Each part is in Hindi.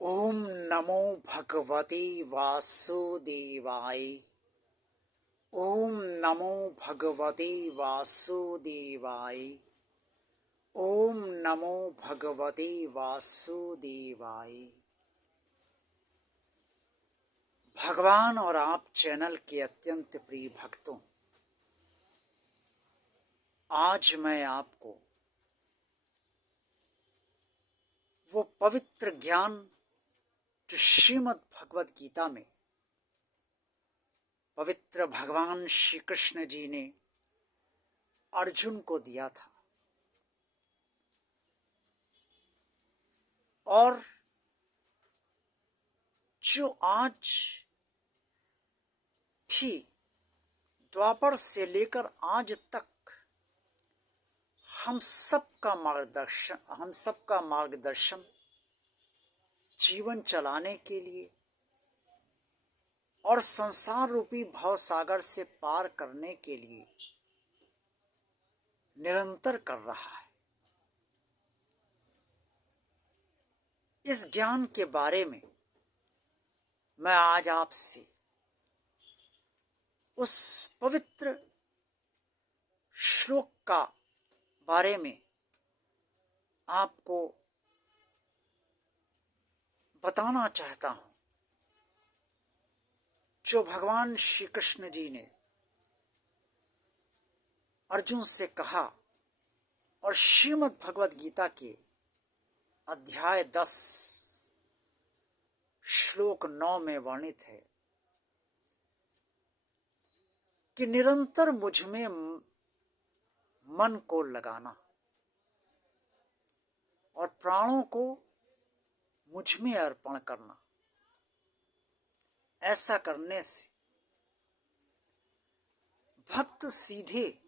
ओम नमो भगवते वासुदेवाय। ओम नमो भगवते वासुदेवाय। ओम नमो भगवते वासुदेवाय। भगवान और आप चैनल के अत्यंत प्रिय भक्तों, आज मैं आपको वो पवित्र ज्ञान जो श्रीमद् भगवद गीता में पवित्र भगवान श्री कृष्ण जी ने अर्जुन को दिया था, और जो आज भी द्वापर से लेकर आज तक हम सबका मार्गदर्शन जीवन चलाने के लिए और संसार रूपी भव सागर से पार करने के लिए निरंतर कर रहा है। इस ज्ञान के बारे में मैं आज आपसे उस पवित्र श्लोक का बारे में आपको बताना चाहता हूं, जो भगवान श्री कृष्ण जी ने अर्जुन से कहा और श्रीमद् भगवद गीता के अध्याय 10 श्लोक 9 में वर्णित है कि निरंतर मुझ में मन को लगाना और प्राणों को मुझ में अर्पण करना। ऐसा करने से भक्त सीधे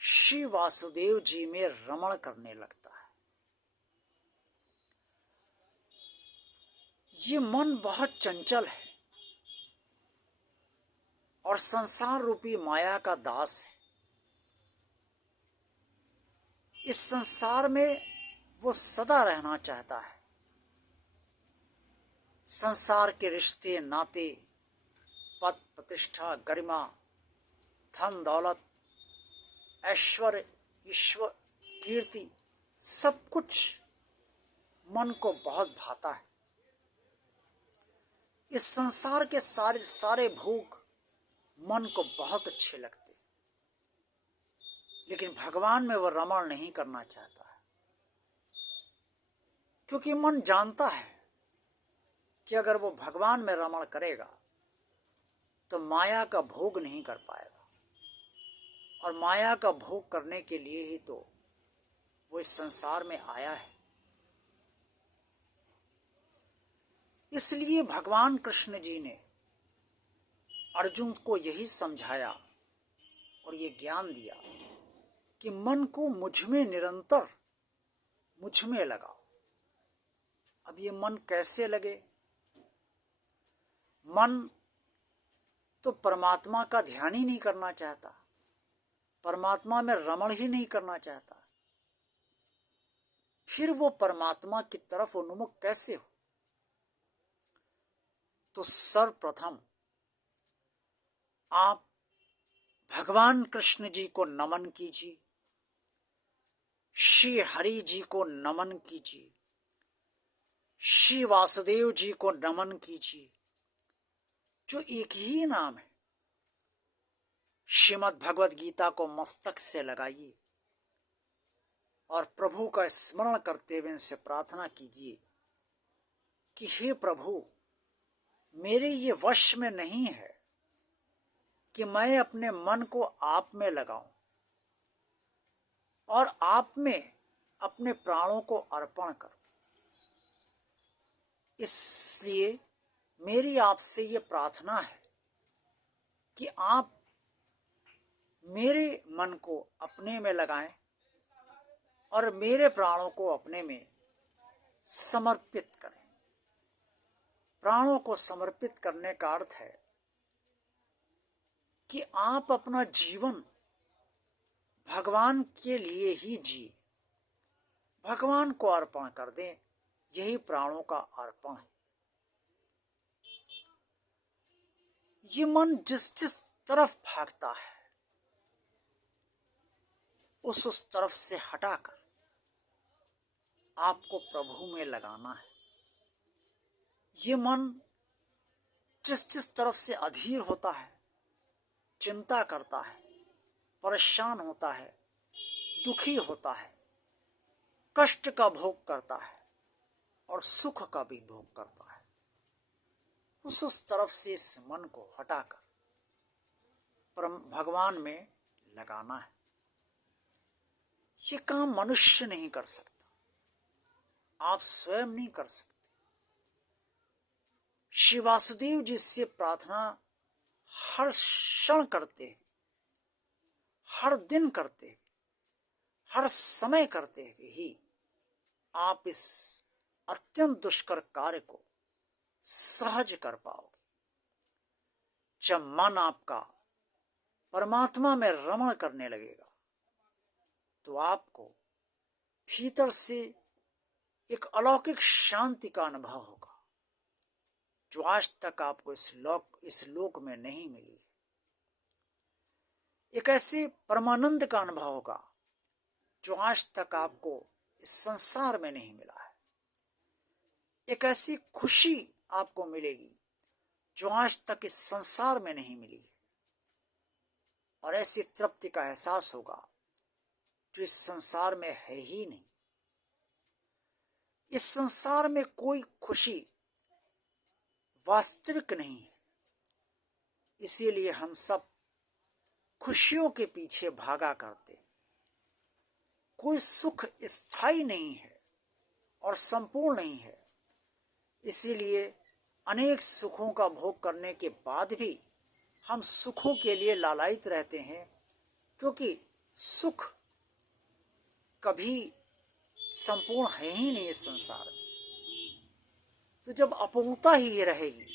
श्री वासुदेव जी में रमण करने लगता है। ये मन बहुत चंचल है और संसार रूपी माया का दास है। इस संसार में वो सदा रहना चाहता है। संसार के रिश्ते नाते, पद प्रतिष्ठा, गरिमा, धन दौलत, ऐश्वर्य, ईश्वर, कीर्ति, सब कुछ मन को बहुत भाता है। इस संसार के सारे भोग मन को बहुत अच्छे लगते, लेकिन भगवान में वो रमण नहीं करना चाहता है, क्योंकि मन जानता है कि अगर वो भगवान में रमण करेगा तो माया का भोग नहीं कर पाएगा, और माया का भोग करने के लिए ही तो वो इस संसार में आया है। इसलिए भगवान कृष्ण जी ने अर्जुन को यही समझाया और ये ज्ञान दिया कि मन को मुझ में निरंतर मुझ में लगाओ। अब ये मन कैसे लगे? मन तो परमात्मा का ध्यान ही नहीं करना चाहता, परमात्मा में रमण ही नहीं करना चाहता, फिर वो परमात्मा की तरफ उन्मुख कैसे हो? तो सर्वप्रथम आप भगवान कृष्ण जी को नमन कीजिए, श्री हरि जी को नमन कीजिए, श्री वासुदेव जी को नमन कीजिए, जो एक ही नाम है। श्रीमद् भगवद गीता को मस्तक से लगाइए और प्रभु का स्मरण करते हुए इनसे प्रार्थना कीजिए कि हे प्रभु, मेरे ये वश में नहीं है कि मैं अपने मन को आप में लगाऊं और आप में अपने प्राणों को अर्पण करूं। इसलिए मेरी आपसे ये प्रार्थना है कि आप मेरे मन को अपने में लगाएं और मेरे प्राणों को अपने में समर्पित करें। प्राणों को समर्पित करने का अर्थ है कि आप अपना जीवन भगवान के लिए ही जिए, भगवान को अर्पण कर दें। यही प्राणों का अर्पण है। ये मन जिस जिस तरफ भागता है उस तरफ से हटाकर आपको प्रभु में लगाना है। ये मन जिस जिस तरफ से अधीर होता है, चिंता करता है, परेशान होता है, दुखी होता है, कष्ट का भोग करता है और सुख का भी भोग करता है, उस तरफ से इस मन को हटाकर परम भगवान में लगाना है। ये काम मनुष्य नहीं कर सकता, आप स्वयं नहीं कर सकते। श्री वासुदेव जी से प्रार्थना हर क्षण करते हैं, हर दिन करते हैं, हर समय करते हुए ही आप इस अत्यंत दुष्कर कार्य को सहज कर पाओगे। जब मन आपका परमात्मा में रमण करने लगेगा तो आपको भीतर से एक अलौकिक शांति का अनुभव होगा जो आज तक आपको इस लोक में नहीं मिली। एक ऐसे परमानंद का अनुभव होगा जो आज तक आपको इस संसार में नहीं मिला है। एक ऐसी खुशी आपको मिलेगी जो आज तक इस संसार में नहीं मिली है और ऐसी तृप्ति का एहसास होगा जो इस संसार में है ही नहीं। इस संसार में कोई खुशी वास्तविक नहीं है, इसीलिए हम सब खुशियों के पीछे भागा करते। कोई सुख स्थायी नहीं है और संपूर्ण नहीं है, इसीलिए अनेक सुखों का भोग करने के बाद भी हम सुखों के लिए लालायित रहते हैं, क्योंकि सुख कभी संपूर्ण है ही नहीं इस संसार में। तो जब अपूर्णता ही रहेगी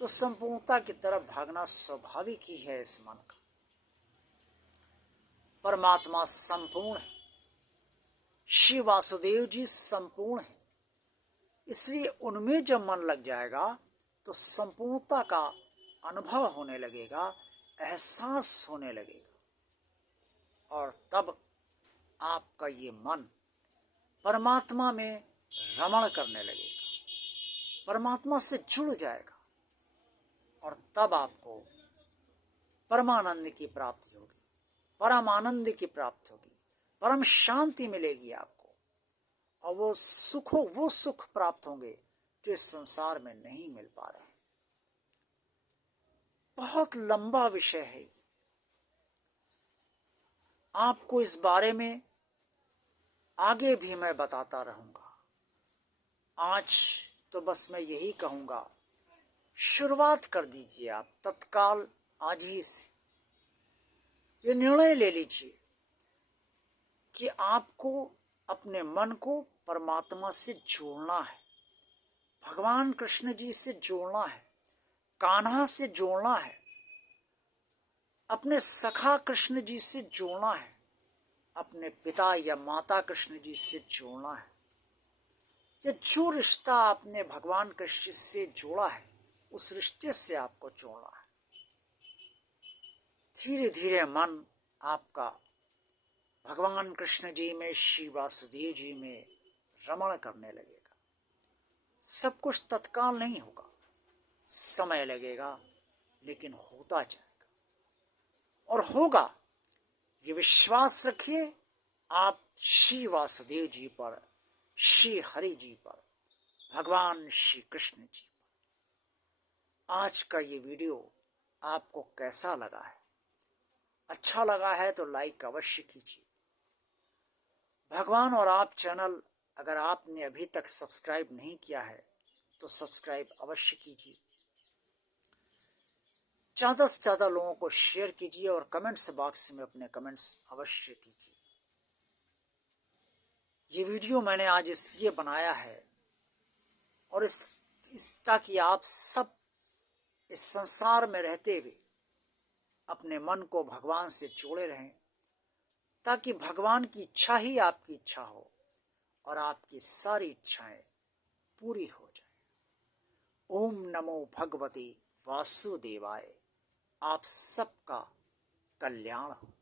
तो संपूर्णता की तरफ भागना स्वाभाविक ही है इस मन का। परमात्मा संपूर्ण है, श्री वासुदेव जी संपूर्ण है, इसलिए उनमें जब मन लग जाएगा तो संपूर्णता का अनुभव होने लगेगा, एहसास होने लगेगा और तब आपका ये मन परमात्मा में रमण करने लगेगा, परमात्मा से जुड़ जाएगा और तब आपको परमानंद की प्राप्ति होगी, परम आनंद की प्राप्ति होगी, परम शांति मिलेगी आपको और वो सुख प्राप्त होंगे जो इस संसार में नहीं मिल पा रहे हैं। बहुत लंबा विषय है ये, आपको इस बारे में आगे भी मैं बताता रहूंगा। आज तो बस मैं यही कहूंगा, शुरुआत कर दीजिए आप तत्काल आज ही से। ये निर्णय ले लीजिए कि आपको अपने मन को परमात्मा से जोड़ना है, भगवान कृष्ण जी से जोड़ना है, कान्हा से जोड़ना है, अपने सखा कृष्ण जी से जोड़ना है, अपने पिता या माता कृष्ण जी से जोड़ना है। या जो रिश्ता आपने भगवान कृष्ण से जोड़ा है उस रिश्ते से आपको जोड़ना है। धीरे धीरे मन आपका भगवान कृष्ण जी में, श्री वासुदेव जी में रमण करने लगेगा। सब कुछ तत्काल नहीं होगा, समय लगेगा, लेकिन होता जाएगा और होगा। ये विश्वास रखिए आप श्री वासुदेव जी पर, श्री हरि जी पर, भगवान श्री कृष्ण जी पर। आज का ये वीडियो आपको कैसा लगा है? अच्छा लगा है तो लाइक अवश्य कीजिए। भगवान और आप चैनल अगर आपने अभी तक सब्सक्राइब नहीं किया है तो सब्सक्राइब अवश्य कीजिए। ज़्यादा से ज़्यादा लोगों को शेयर कीजिए और कमेंट्स बॉक्स में अपने कमेंट्स अवश्य दीजिए। ये वीडियो मैंने आज इसलिए बनाया है और इस ताकि आप सब इस संसार में रहते हुए अपने मन को भगवान से जोड़े रहें, ताकि भगवान की इच्छा ही आपकी इच्छा हो और आपकी सारी इच्छाएं पूरी हो जाए। ओम नमो भगवते वासुदेवाय। आप सबका कल्याण हो।